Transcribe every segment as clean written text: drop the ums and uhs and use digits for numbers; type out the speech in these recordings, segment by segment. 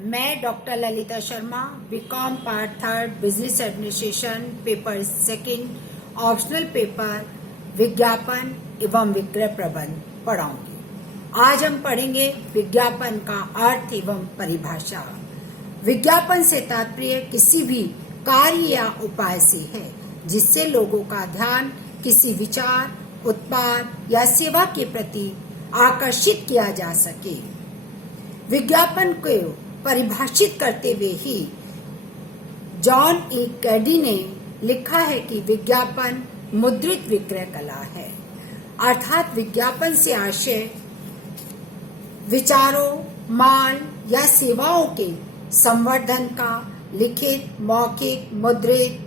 मैं doctor Lalita Sharma BCom part third business administration paper second optional paper विज्ञापन एवं विक्रय प्रबंध पढ़ाऊंगी। आज हम पढ़ेंगे विज्ञापन का अर्थ एवं परिभाषा। विज्ञापन से तात्पर्य किसी भी कार्य या उपाय से है जिससे लोगों का ध्यान किसी विचार, उत्पाद या सेवा के प्रति आकर्षित किया जा सके। विज्ञापन को परिभाषित करते हुए ही जॉन ई कैडी ने लिखा है कि विज्ञापन मुद्रित विक्रय कला है, अर्थात विज्ञापन से आशय विचारों, माल या सेवाओं के संवर्धन का लिखित, मौखिक, मुद्रित,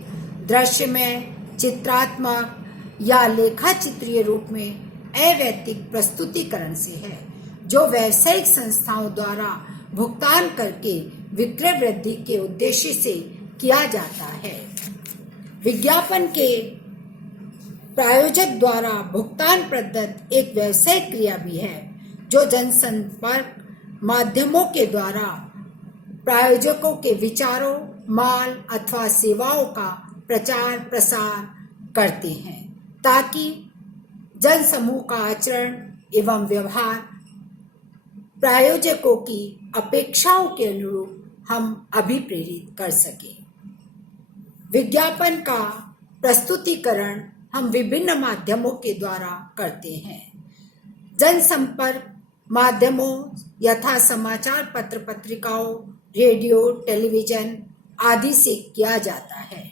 दृश्यमय, चित्रात्मक या लेखाचित्रीय रूप में अवैतनिक प्रस्तुतिकरण से है, जो व्यावसायिक संस्थाओं द्वारा भुगतान करके विक्रय वृद्धि के उद्देश्य से किया जाता है। विज्ञापन के प्रायोजक द्वारा भुगतान प्रदत्त एक व्यवसायिक क्रिया भी है जो जनसंपर्क माध्यमों के द्वारा प्रायोजकों के विचारों, माल अथवा सेवाओं का प्रचार प्रसार करते हैं ताकि जनसमूह का आचरण एवं व्यवहार प्रायोजकों की अपेक्षाओं के अनुरूप हम अभिप्रेरित कर सके। विज्ञापन का प्रस्तुतिकरण हम विभिन्न माध्यमों के द्वारा करते हैं। जनसंपर्क माध्यमों यथा समाचार पत्र पत्रिकाओं, रेडियो, टेलीविजन आदि से किया जाता है।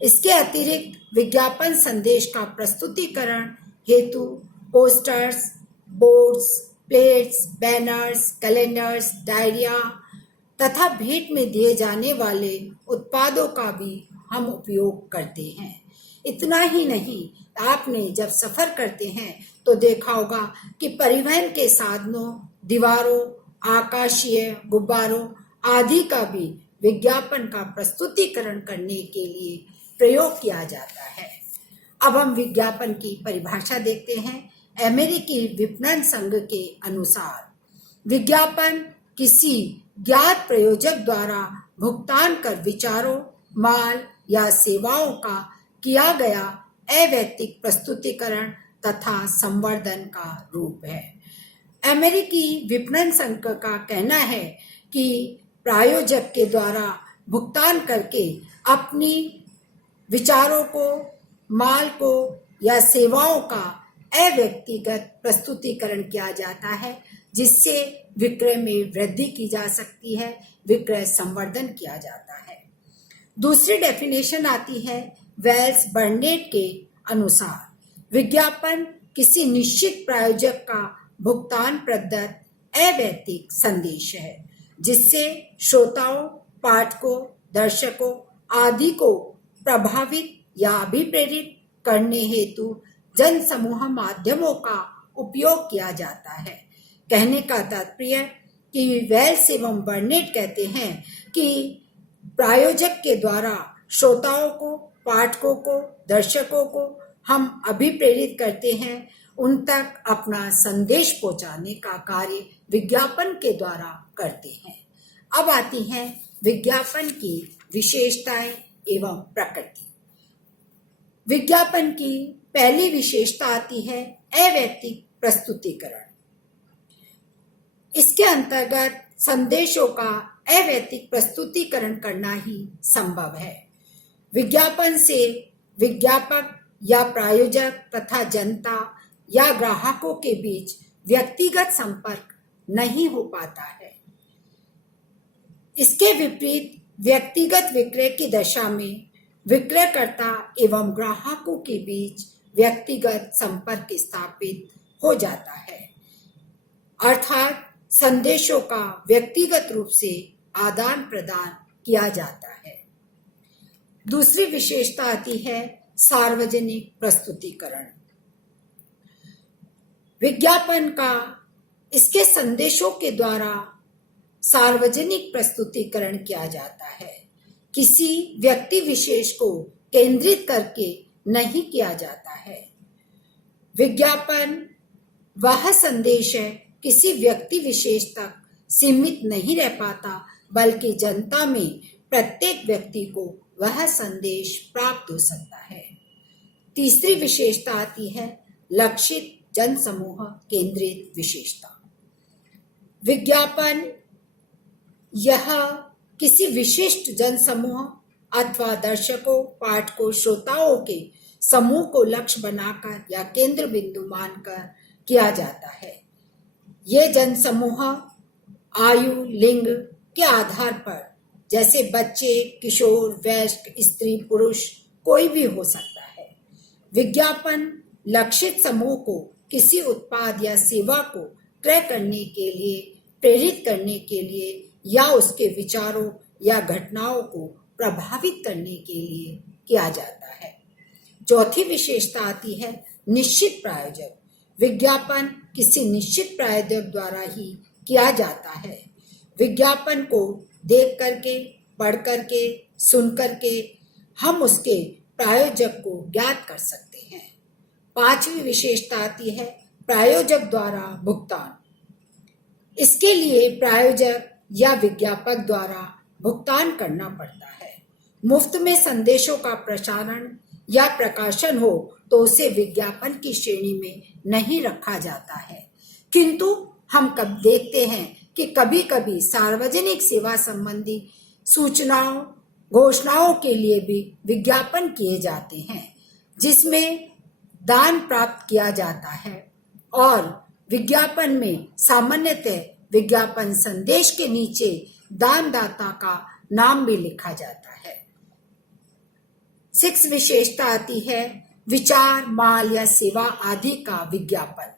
इसके अतिरिक्त विज्ञापन संदेश का प्रस्तुतिकरण हेतु posters, boards, plates, banners, calendars, diarrhoea तथा भेंट में दिए जाने वाले उत्पादों का भी हम उपयोग करते हैं। इतना ही नहीं, आपने जब सफर करते हैं तो देखा होगा कि परिवहन के साधनों, दीवारों, आकाशीय गुब्बारों आदि का भी विज्ञापन का प्रस्तुतिकरण करने के लिए प्रयोग किया जाता है। अब हम विज्ञापन की परिभाषा देखते हैं। अमेरिकी विपणन संघ के अनुसार विज्ञापन किसी ज्ञात प्रयोजक द्वारा भुगतान कर विचारों, माल या सेवाओं का किया गया अवैतनिक प्रस्तुतिकरण तथा संवर्धन का रूप है। अमेरिकी विपणन संघ का कहना है कि प्रायोजक के द्वारा भुगतान करके अपनी विचारों को, माल को या सेवाओं का अव्यक्तिगत प्रस्तुतिकरण किया जाता है जिससे विक्रय में वृद्धि की जा सकती है, विक्रय संवर्धन किया जाता है। दूसरी डेफिनेशन आती है वेल्स बर्नेट के अनुसार विज्ञापन किसी निश्चित प्रायोजक का भुगतान प्रदत्त अवैतनिक संदेश है जिससे श्रोताओं, पाठकों, दर्शकों आदि को प्रभावित या अभिप्रेरित करने हेतु जन समूह माध्यमों का उपयोग किया जाता है। कहने का तात्पर्य कि वेल्स एवं बर्नेट कहते हैं कि प्रायोजक के द्वारा श्रोताओं को, पाठकों को, दर्शकों को हम अभिप्रेरित करते हैं, उन तक अपना संदेश पहुंचाने का कार्य विज्ञापन के द्वारा करते हैं। अब आती हैं विज्ञापन की विशेषताएं एवं प्रकृति। विज्ञापन की पहली विशेषता आती है अवैतनिक प्रस्तुतिकरण। इसके अंतर्गत संदेशों का अवैतनिक प्रस्तुतिकरण करना ही संभव है। विज्ञापन से विज्ञापक या प्रायोजक तथा जनता या ग्राहकों के बीच व्यक्तिगत संपर्क नहीं हो पाता है। इसके विपरीत व्यक्तिगत विक्रय की दशा में विक्रयकर्ता एवं ग्राहकों के बीच व्यक्तिगत संपर्क स्थापित हो जाता है, अर्थात संदेशों का व्यक्तिगत रूप से आदान प्रदान किया जाता है। दूसरी विशेषता आती है सार्वजनिक प्रस्तुतिकरण। विज्ञापन का इसके संदेशों के द्वारा सार्वजनिक प्रस्तुतिकरण किया जाता है, किसी व्यक्ति विशेष को केंद्रित करके नहीं किया जाता है। विज्ञापन वह संदेश है किसी व्यक्ति विशेष तक सीमित नहीं रह पाता बल्कि जनता में प्रत्येक व्यक्ति को वह संदेश प्राप्त हो सकता है। तीसरी विशेषता आती है लक्षित जन समूह केंद्रित विशेषता। विज्ञापन यह किसी विशिष्ट जन समूह अथवा दर्शकों, पाठकों, श्रोताओं के समूह को लक्ष्य बनाकर या केंद्र बिंदु मानकर किया जाता है। ये जन समूह आयु, लिंग के आधार पर, जैसे बच्चे, किशोर, वयस्क, स्त्री, पुरुष, कोई भी हो सकता है। विज्ञापन लक्षित समूह को किसी उत्पाद या सेवा को क्रय करने के लिए, प्रेरित करने के लिए या उसके विचारों या घटनाओं को प्रभावित करने के लिए किया जाता है। चौथी विशेषता आती है निश्चित प्रायोजक। विज्ञापन किसी निश्चित प्रायोजक द्वारा ही किया जाता है। विज्ञापन को देख करके, पढ़ करके, सुन करके हम उसके प्रायोजक को ज्ञात कर सकते हैं। पांचवी विशेषता आती है प्रायोजक द्वारा भुगतान। इसके लिए प्रायोजक या विज्ञापक द्वारा भुगतान करना पड़ता है। मुफ्त में संदेशों का प्रसारण या प्रकाशन हो तो उसे विज्ञापन की श्रेणी में नहीं रखा जाता है, किंतु हम कब देखते हैं कि कभी कभी सार्वजनिक सेवा संबंधी सूचनाओं, घोषणाओं के लिए भी विज्ञापन किए जाते हैं, जिसमें दान प्राप्त किया जाता है। और विज्ञापन में सामान्यतः विज्ञापन संदेश के नीचे दानदाता का नाम भी लिखा जाता है। 6 विशेषता आती है विचार, माल या सेवा आदि का विज्ञापन।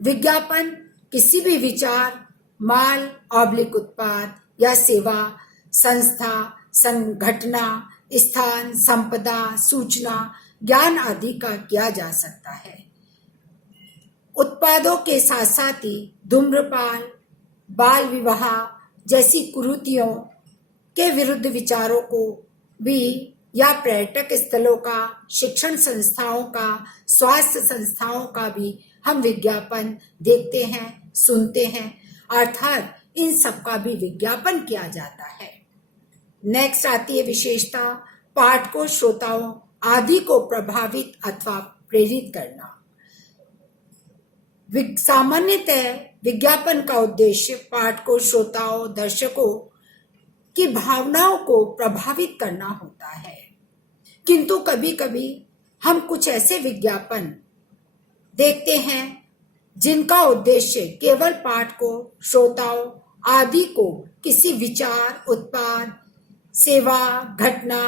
विज्ञापन किसी भी विचार, माल ऑब्लिक उत्पाद या सेवा, संस्था, संगठना, स्थान, संपदा, सूचना, ज्ञान आदि का किया जा सकता है। उत्पादों के साथ साथ ही धूम्रपान, बाल विवाह जैसी कुरीतियों के विरुद्ध विचारों को भी, या पर्यटक स्थलों का, शिक्षण संस्थाओं का, स्वास्थ्य संस्थाओं का भी हम विज्ञापन देखते हैं, सुनते हैं, अर्थात इन सब का भी विज्ञापन किया जाता है। नेक्स्ट आती है विशेषता पाठकों, श्रोताओं आदि को प्रभावित अथवा प्रेरित करना। सामान्यतः विज्ञापन का उद्देश्य पाठकों, श्रोताओं, दर्शकों की भावनाओं को प्रभावित करना होता है, किंतु कभी कभी हम कुछ ऐसे विज्ञापन देखते हैं जिनका उद्देश्य केवल पाठकों, श्रोताओं आदि को किसी विचार, उत्पाद, सेवा, घटना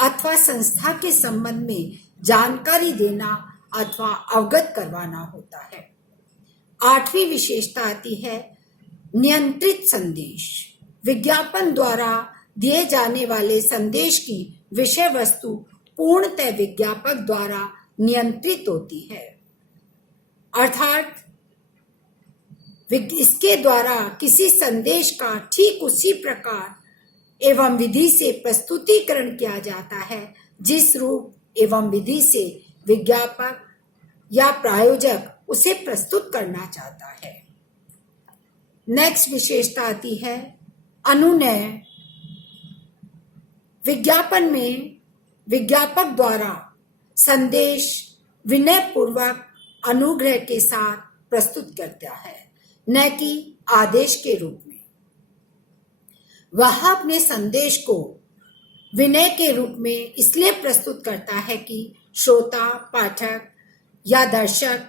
अथवा संस्था के संबंध में जानकारी देना अथवा अवगत करवाना होता है। 8वीं विशेषता आती है नियंत्रित संदेश। विज्ञापन द्वारा दिए जाने वाले संदेश की विषय वस्तु पूर्णतः विज्ञापक द्वारा नियंत्रित होती है, अर्थात इसके द्वारा किसी संदेश का ठीक उसी प्रकार एवं विधि से प्रस्तुतिकरण किया जाता है जिस रूप एवं विधि से विज्ञापक या प्रायोजक उसे प्रस्तुत करना चाहता है। नेक्स्ट विशेषता आती है अनुनय। विज्ञापन में विज्ञापक द्वारा संदेश विनय पूर्वक अनुग्रह के साथ प्रस्तुत करता है, न कि आदेश के रूप में। वह अपने संदेश को विनय के रूप में इसलिए प्रस्तुत करता है कि श्रोता, पाठक या दर्शक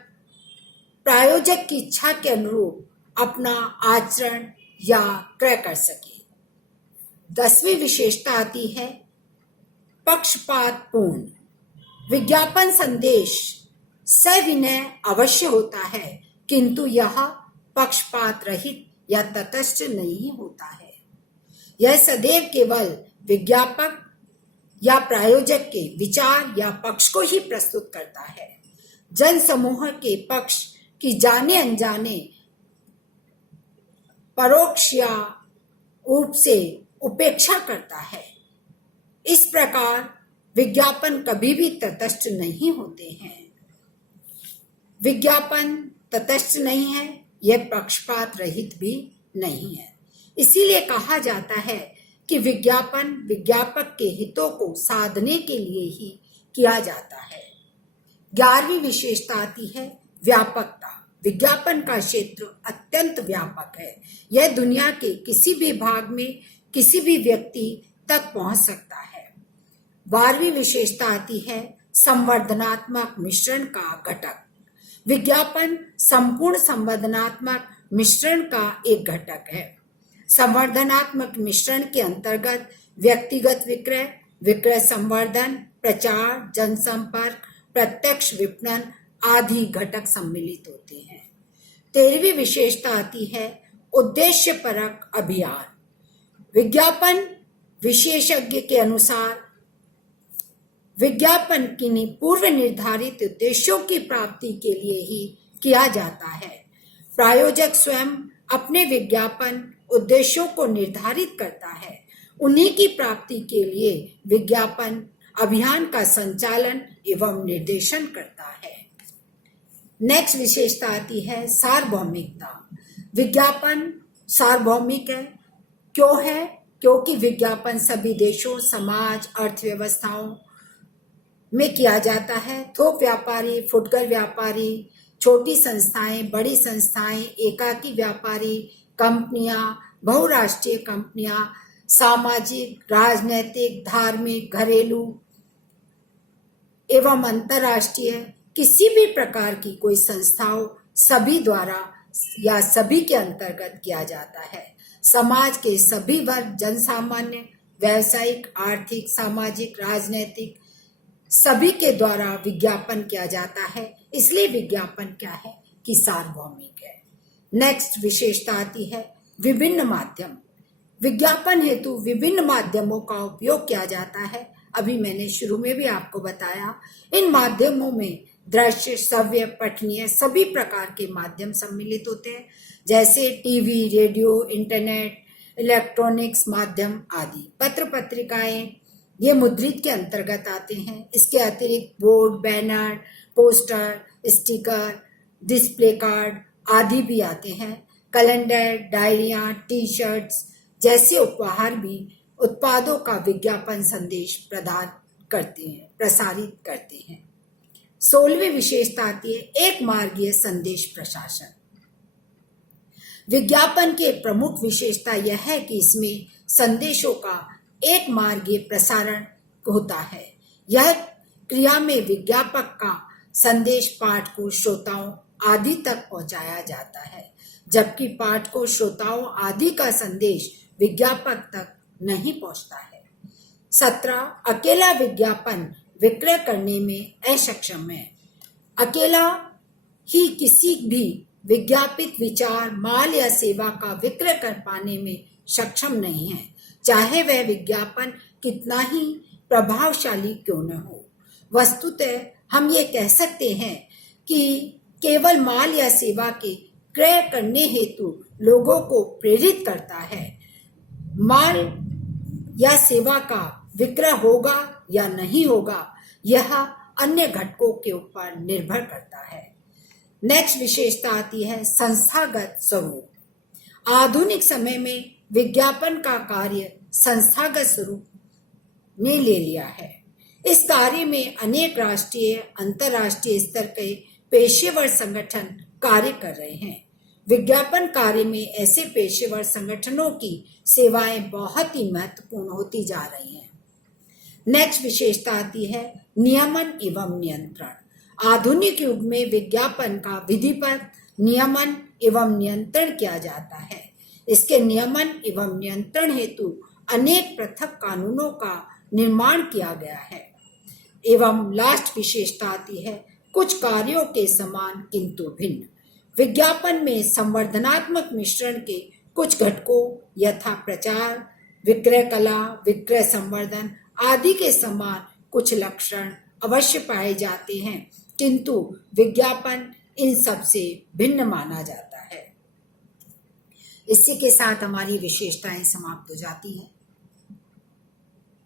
प्रायोजक की इच्छा के अनुरूप अपना आचरण या क्रय कर सके। 10वीं विशेषता आती है पक्षपातपूर्ण। विज्ञापन संदेश सविनय अवश्य होता है, किंतु यह पक्षपात रहित या तटस्थ नहीं होता है। यह सदैव केवल विज्ञापक या प्रायोजक के विचार या पक्ष को ही प्रस्तुत करता है। जन समूह के पक्ष की जाने अनजाने, परोक्ष या रूप से उपेक्षा करता है। इस प्रकार विज्ञापन कभी भी तटस्थ नहीं होते हैं। विज्ञापन तटस्थ नहीं है, यह पक्षपात रहित भी नहीं है। इसीलिए कहा जाता है कि विज्ञापन विज्ञापक के हितों को साधने के लिए ही किया जाता है। 11वीं विशेषता आती है व्यापकता। विज्ञापन का क्षेत्र अत्यंत व्यापक है। यह दुनिया के किसी भी भाग में किसी भी व्यक्ति तक पहुंच सकता है। 12वीं विशेषता आती है संवर्धनात्मक मिश्रण का घटक। विज्ञापन संपूर्ण संवर्धनात्मक मिश्रण का एक घटक है। संवर्धनात्मक मिश्रण के अंतर्गत व्यक्तिगत विक्रय, विक्रय संवर्धन, प्रचार, जनसंपर्क, प्रत्यक्ष विपणन आदि घटक सम्मिलित होते हैं। 13वीं विशेषता आती है उद्देश्यपरक अभियान। विज्ञापन विशेषज्ञ के अनुसार विज्ञापन किन्हीं पूर्व निर्धारित उद्देश्यों की प्राप्ति के लिए ही किया जाता है। प्रायोजक स्वयं अपने विज्ञापन उद्देश्यों को निर्धारित करता है। उन्हीं की प्राप्ति के लिए विज्ञापन अभियान का संचालन एवं निर्देशन करता है। नेक्स्ट विशेषता आती है सार्वभौमिकता। विज्ञापन सार्वभौमिक है। क्यों है? क्योंकि विज्ञापन सभी देशों, समाज, अर्थव्यवस्थाओं में किया जाता है। थोक व्यापारी, फुटकर व्यापारी, छोटी संस्थाएं, बड़ी संस्थाएं, एकाकी व्यापारी, कंपनियां, बहुराष्ट्रीय कंपनियां, सामाजिक, राजनैतिक, धार्मिक, घरेलू एवं अंतर्राष्ट्रीय किसी भी प्रकार की कोई संस्थाओं सभी द्वारा या सभी के अंतर्गत किया जाता है। समाज के सभी वर्ग, जनसामान्य, व्यावसायिक, आर्थिक, सामाजिक, राजनैतिक सभी के द्वारा विज्ञापन किया जाता है। इसलिए विज्ञापन क्या है कि सार्वभौमिक है। नेक्स्ट विशेषता आती है विभिन्न माध्यम। विज्ञापन हेतु विभिन्न माध्यमों का उपयोग किया जाता है। अभी मैंने शुरू में भी आपको बताया। इन माध्यमों में दृश्य, श्रव्य, पठनीय सभी प्रकार के माध्यम सम्मिलित होते हैं, जैसे टीवी, रेडियो, इंटरनेट, इलेक्ट्रॉनिक्स माध्यम आदि। पत्र पत्रिकाएं ये मुद्रित के अंतर्गत आते हैं। इसके अतिरिक्त board, banner, poster, sticker, display card आदि भी आते हैं। कैलेंडर, डायरियां, टी शर्ट्स जैसे उपहार भी उत्पादों का विज्ञापन संदेश प्रसारित करते हैं। 16वीं विशेषता आती है एक मार्गीय संदेश प्रशासन। विज्ञापन की एक प्रमुख विशेषता यह है कि इसमें संदेशों का एक मार्गीय प्रसारण होता है। यह क्रिया में विज्ञापक का संदेश पाठकों, श्रोताओं आदि तक पहुंचाया जाता है, जबकि पाठकों, श्रोताओं आदि का संदेश विज्ञापक तक नहीं पहुंचता है। 17 अकेला विज्ञापन विक्रय करने में असक्षम है। अकेला ही किसी भी विज्ञापित विचार, माल या सेवा का विक्रय कर पाने में सक्षम नहीं है, चाहे वह विज्ञापन कितना ही प्रभावशाली क्यों न हो। वस्तुतः हम ये कह सकते हैं कि केवल माल या सेवा के क्रय करने हेतु लोगों को प्रेरित करता है। माल या सेवा का विक्रय होगा या नहीं होगा, यह अन्य घटकों के ऊपर निर्भर करता है। नेक्स्ट विशेषता आती है संस्थागत स्वरूप। आधुनिक समय में विज्ञापन का कार्य संस्थागत स्वरूप ने ले लिया है। इस कार्य में अनेक राष्ट्रीय, अंतर्राष्ट्रीय स्तर के पेशेवर संगठन कार्य कर रहे हैं। विज्ञापन कार्य में ऐसे पेशेवर संगठनों की सेवाएं बहुत ही महत्वपूर्ण होती जा रही हैं। नेक्स्ट विशेषता आती है नियमन एवं नियंत्रण। आधुनिक युग में विज्ञापन का विधिवत नियमन एवं नियंत्रण किया जाता है। इसके नियमन एवं नियंत्रण हेतु अनेक पृथक कानूनों का निर्माण किया गया है। एवं लास्ट विशेषता आती है कुछ कार्यों के समान किंतु भिन्न। विज्ञापन में संवर्धनात्मक मिश्रण के कुछ घटकों यथा प्रचार, विक्रय कला, विक्रय संवर्धन आदि के समान कुछ लक्षण अवश्य पाए जाते हैं, किंतु विज्ञापन इन सब से भिन्न माना जाता है। इसी के साथ हमारी विशेषताएं समाप्त हो जाती हैं।